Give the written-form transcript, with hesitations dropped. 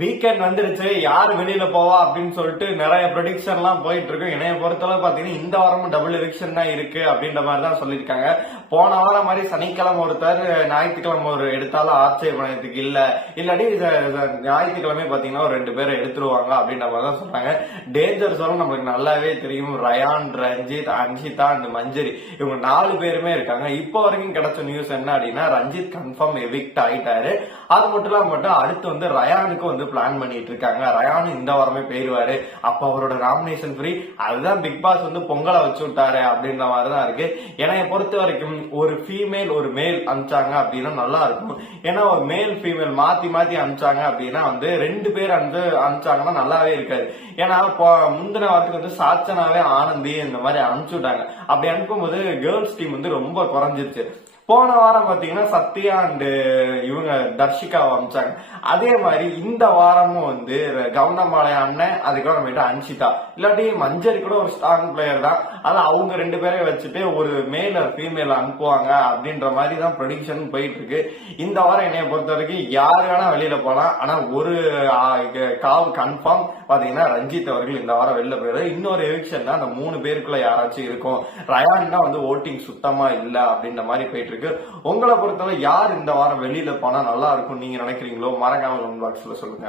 Weekend வந்துருச்சு, யாரு வெளியில போவா அப்படின்னு சொல்லிட்டு நிறைய ப்ரெடிக்ஷன் எல்லாம் போயிட்டு இருக்கு. என்னைய பொறுத்தளவு பாத்தீங்கன்னா இந்த வாரமும் டபுள் எவிக்ஷன் தான் இருக்கு அப்படின்ற மாதிரி தான் சொல்லியிருக்காங்க. போன வாரம் மாதிரி சனிக்கிழமை ஒருத்தர், ஞாயிற்றுக்கிழமை ஒரு எடுத்தாலும் ஆட்சேபணத்துக்கு இல்ல, இல்லாட்டி ஞாயிற்றுக்கிழமை பாத்தீங்கன்னா ஒரு 2 பேரை எடுத்துருவாங்க அப்படின்ற மாதிரி தான் சொல்றாங்க. டேஞ்சர் ஜோன் நம்மளுக்கு நல்லாவே தெரியும். ரயான், ரஞ்சித், அன்ஷிதா அண்ட் மஞ்சரி இவங்க 4 பேருமே இருக்காங்க. இப்போ வரைக்கும் கிடைச்ச நியூஸ் என்ன அப்படின்னா ரஞ்சித் கன்ஃபார்ம் எவிக்ட் ஆயிட்டாரு. அது மட்டும் இல்லாம அடுத்து வந்து ரயானுக்கு பிளான் பண்ணிட்டு இருக்காங்க. ரயானு இந்த வாரமே போயிருவாரு. அப்ப அவரோட நாமினேஷன் ஃப்ரீ. அதுதான் பிக் பாஸ் வந்து பொங்கலை வச்சு விட்டாரு அப்படின்ற மாதிரிதான் இருக்கு. என்னைய பொறுத்த வரைக்கும் ஒரு ஃபீமேல் ஒரு மேல் அனுப்பிச்சாங்க அப்படின்னா நல்லா இருக்கும். ஏன்னா ஒரு மேல் ஃபீமேல் மாத்தி மாத்தி அனுப்பிச்சாங்க அப்படின்னா வந்து 2 பேர் அனுப்பிச்சாங்கன்னா நல்லாவே இருக்காது. ஏன்னா முந்தின வாரத்துக்கு வந்து சாச்சனாவே ஆனந்தி இந்த மாதிரி அனுப்பிச்சு விட்டாங்க. அப்படி அனுப்பும்போது கேர்ள்ஸ் டீம் வந்து ரொம்ப குறைஞ்சிருச்சு. போன வாரம் பாத்தீங்கன்னா சத்யா அண்ட் இவங்க தர்ஷிகாவை அமிச்சாங்க. அதே மாதிரி இந்த வாரமும் வந்து கவுண்டமாலை அண்ணன், அதுக்கப்புறமேட்டு அன்ஷிதா, இல்லாட்டி மஞ்சரி கூட ஒரு ஸ்ட்ராங் பிளேயர் தான். ஆனா அவங்க 2 பேரையும் வச்சுட்டு ஒரு மேல் ஃபீமேல் அனுப்புவாங்க அப்படின்ற மாதிரி தான் ப்ரெடிக்ஷன் போயிட்டு இருக்கு. இந்த வாரம் என்னைய பொறுத்த வரைக்கும் யாரு வேணா வெளியில போலாம். ஆனா ஒரு காவ் கன்ஃபார்ம் பாத்தீங்கன்னா ரஞ்சித் அவர்கள் இந்த வாரம் வெளில போயிடுறாரு. இன்னொரு எவிக்ஷன் தான் அந்த 3 பேருக்குள்ள யாராச்சும் இருக்கும். ரயான் தான் வந்து ஓட்டிங் சுத்தமா இல்ல அப்படின்ற மாதிரி போயிட்டு இருக்கு. உங்களை பொறுத்தவரை யார் இந்த வாரம் வெளியில போனா நல்லா இருக்கும் நீங்க நினைக்கிறீங்களோ மறக்காம கமெண்ட் பாக்ஸ்ல சொல்லுங்க.